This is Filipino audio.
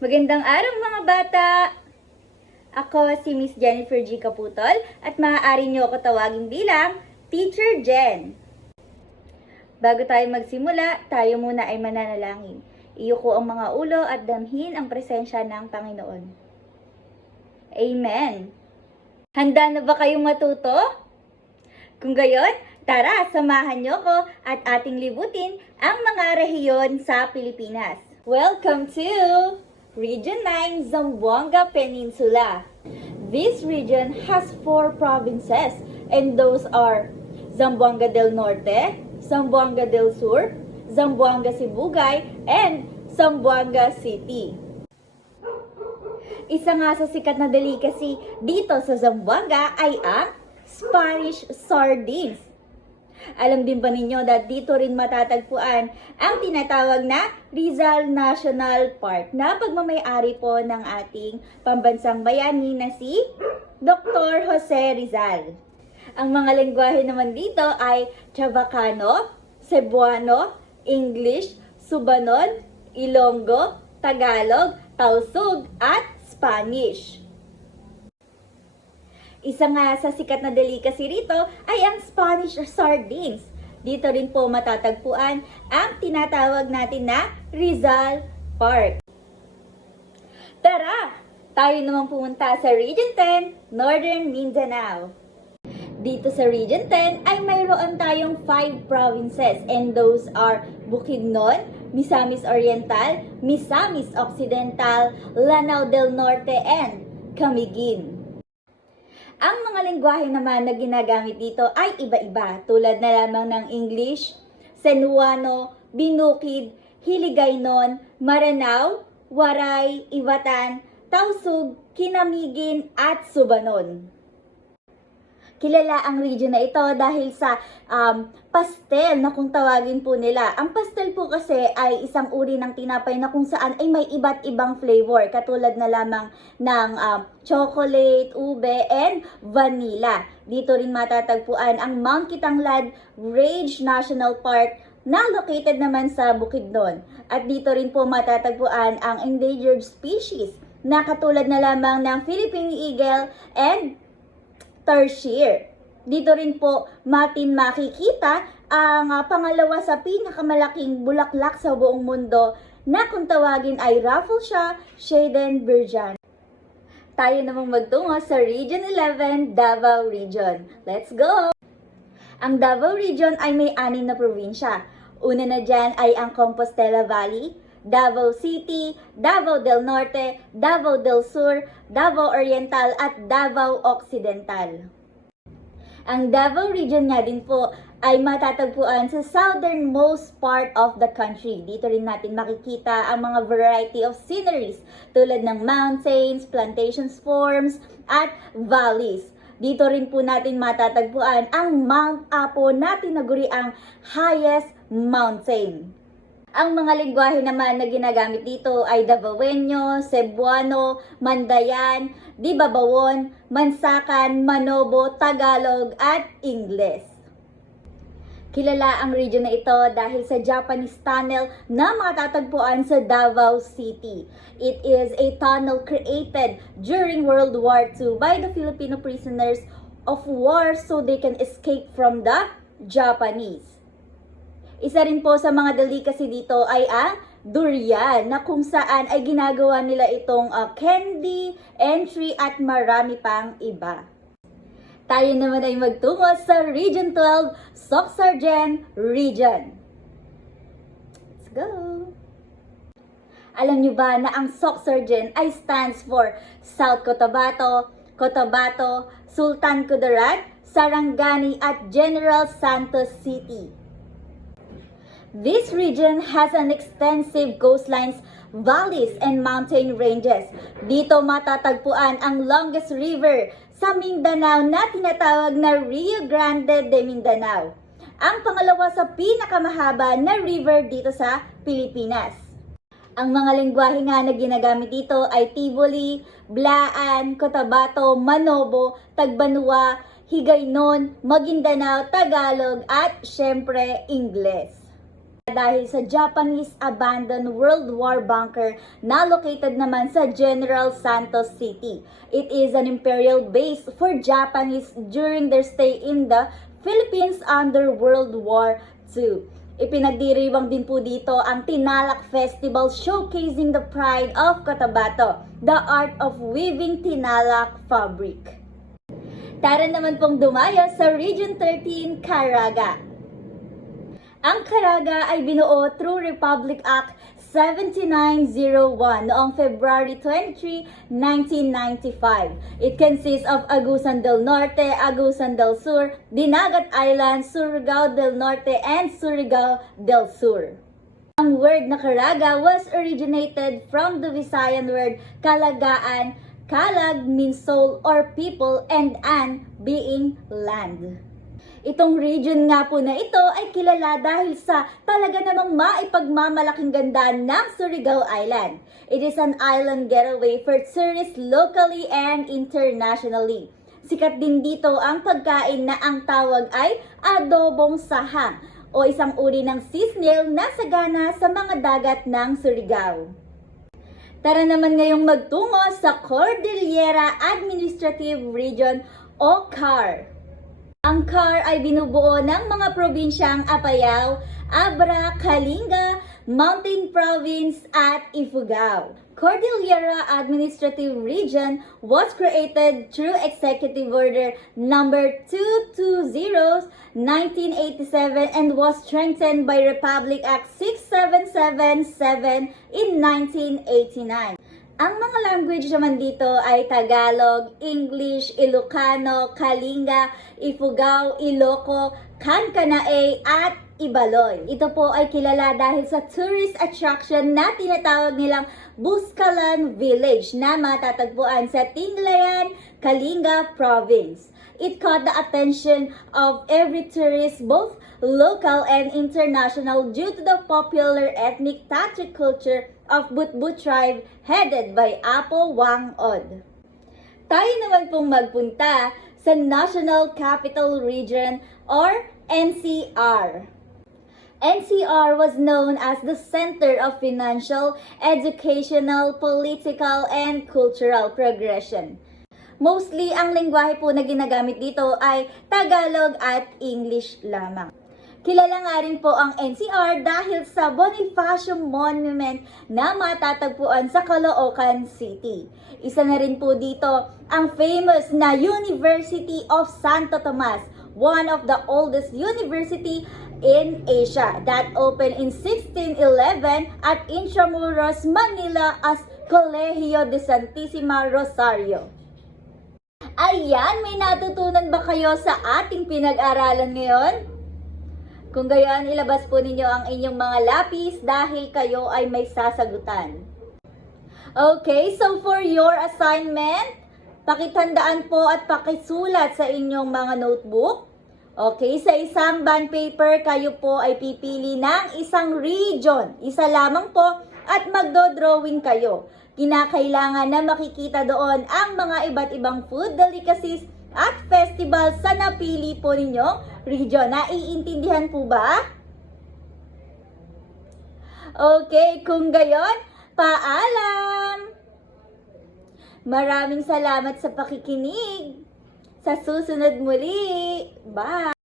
Magandang araw mga bata! Ako si Miss Jennifer G. Caputol at maaari niyo ako tawagin bilang Teacher Jen. Bago tayo magsimula, tayo muna ay mananalangin. Iyuko ang mga ulo at damhin ang presensya ng Panginoon. Amen! Handa na ba kayong matuto? Kung gayon, tara, samahan niyo ko at ating libutin ang mga rehiyon sa Pilipinas. Welcome to Region 9, Zamboanga Peninsula. This region has 4 provinces, and those are Zamboanga del Norte, Zamboanga del Sur, Zamboanga Sibugay, and Zamboanga City. Isa nga sa sikat na delicacy dito sa Zamboanga ay ang Spanish sardines. Alam din ba ninyo na dito rin matatagpuan ang tinatawag na Rizal National Park na pagmamay-ari po ng ating pambansang bayani na si Dr. Jose Rizal. Ang mga lengguwahe naman dito ay Chavacano, Cebuano, English, Subanon, Ilonggo, Tagalog, Tausug at Spanish. Isa nga sa sikat na delicacy rito ay ang Spanish sardines. Dito rin po matatagpuan ang tinatawag natin na Rizal Park. Tara! Tayo naman pumunta sa Region 10, Northern Mindanao. Dito sa Region 10 ay mayroon tayong 5 provinces, and those are Bukidnon, Misamis Oriental, Misamis Occidental, Lanao del Norte, and Camiguin. Ang mga lengguwahe naman na ginagamit dito ay iba-iba, tulad na lamang ng English, Cebuano, Binukid, Hiligaynon, Maranao, Waray, Ivatan, Tausug, Kinamigin at Subanon. Kilala ang region na ito dahil sa pastel na kung tawagin po nila. Ang pastel po kasi ay isang uri ng tinapay na kung saan ay may iba't ibang flavor. Katulad na lamang ng chocolate, ube, and vanilla. Dito rin matatagpuan ang Mount Kitanglad Range National Park na located naman sa Bukidnon. At dito rin po matatagpuan ang endangered species na katulad na lamang ng Philippine Eagle and Tarsier. Dito rin po makikita ang pangalawa sa pinakamalaking bulaklak sa buong mundo na kung tawagin ay Rafflesia Schadenbergiana. Tayo namang magtungo sa Region 11, Davao Region. Let's go! Ang Davao Region ay may 6 na probinsya. Una na dyan ay ang Compostela Valley, Davao City, Davao del Norte, Davao del Sur, Davao Oriental at Davao Occidental. Ang Davao Region nga din po ay matatagpuan sa southernmost part of the country. Dito rin natin makikita ang mga variety of sceneries tulad ng mountains, plantations farms at valleys. Dito rin po natin matatagpuan ang Mount Apo na tinaguri ang highest mountain. Ang mga lengguwahe naman na ginagamit dito ay Davaoeño, Cebuano, Mandayan, Dibabawon, Mansakan, Manobo, Tagalog at Ingles. Kilala ang region na ito dahil sa Japanese tunnel na matatagpuan sa Davao City. It is a tunnel created during World War II by the Filipino prisoners of war so they can escape from the Japanese. Isa rin po sa mga delicacy dito ay ang durian na kung saan ay ginagawa nila itong candy, entry at marami pang iba. Tayo naman ay magtungo sa Region 12, Soc-Sargen Region. Let's go! Alam nyo ba na ang Soc-Sargen ay stands for South Cotabato, Cotabato, Sultan Kudarat, Sarangani at General Santos City. This region has an extensive coastlines, valleys, and mountain ranges. Dito matatagpuan ang longest river sa Mindanao na tinatawag na Rio Grande de Mindanao. Ang pangalawa sa pinakamahaba na river dito sa Pilipinas. Ang mga lengguwahe nga na ginagamit dito ay Tiboli, Blaan, Cotabato, Manobo, Tagbanwa, Hiligaynon, Maguindanao, Tagalog at syempre Ingles. dahil sa Japanese abandoned World War bunker na located naman sa General Santos City. It is an imperial base for Japanese during their stay in the Philippines under World War II. Ipinagdiriwang din po dito ang Tinalak Festival showcasing the pride of Cotabato, the art of weaving Tinalak fabric. Tara naman pong dumayo sa Region 13, Caraga. Ang Caraga ay binuo through Republic Act 7901 noong February 23, 1995. It consists of Agusan del Norte, Agusan del Sur, Dinagat Island, Surigao del Norte, and Surigao del Sur. Ang word na Caraga was originated from the Visayan word Kalagaan. Kalag means soul or people, and an being land. Itong region nga po na ito ay kilala dahil sa talaga namang maipagmamalaking ganda ng Surigao Island. It is an island getaway for tourists locally and internationally. Sikat din dito ang pagkain na ang tawag ay adobong sahang o isang uri ng sea snail na sagana sa mga dagat ng Surigao. Tara naman ngayong magtungo sa Cordillera Administrative Region o CAR. Ang CAR ay binubuo ng mga probinsyang Apayao, Abra, Kalinga, Mountain Province at Ifugao. Cordillera Administrative Region was created through Executive Order number 220, 1987 and was strengthened by Republic Act 6777 in 1989. Ang mga language naman dito ay Tagalog, English, Ilocano, Kalinga, Ifugao, Iloco, Kankanaey at Ibaloy. Ito po ay kilala dahil sa tourist attraction na tinatawag nilang Buscalan Village na matatagpuan sa Tinglayan, Kalinga Province. It caught the attention of every tourist, both local and international, due to the popular ethnic Tatric culture of Butbut tribe headed by Apo Wang-od. Tayo naman pong magpunta sa National Capital Region or NCR. NCR was known as the center of financial, educational, political, and cultural progression. Mostly, ang lengguwahe po na ginagamit dito ay Tagalog at English lamang. Kilala nga rin po ang NCR dahil sa Bonifacio Monument na matatagpuan sa Caloocan City. Isa na rin po dito ang famous na University of Santo Tomas, one of the oldest university in Asia that opened in 1611 at Intramuros, Manila as Colegio de Santissima Rosario. Ayan, may natutunan ba kayo sa ating pinag-aralan ngayon? Kung gayon, ilabas po ninyo ang inyong mga lapis dahil kayo ay may sasagutan. Okay, so for your assignment, pakitandaan po at pakisulat sa inyong mga notebook. Okay, sa isang bond paper, kayo po ay pipili ng isang region. Isa lamang po at magdo-drawing kayo. Kinakailangan na makikita doon ang mga iba't ibang food delicacies at festival sa napili po ninyong region. Naiintindihan po ba? Okay, kung gayon, paalam! Maraming salamat sa pakikinig. Sa susunod muli. Bye!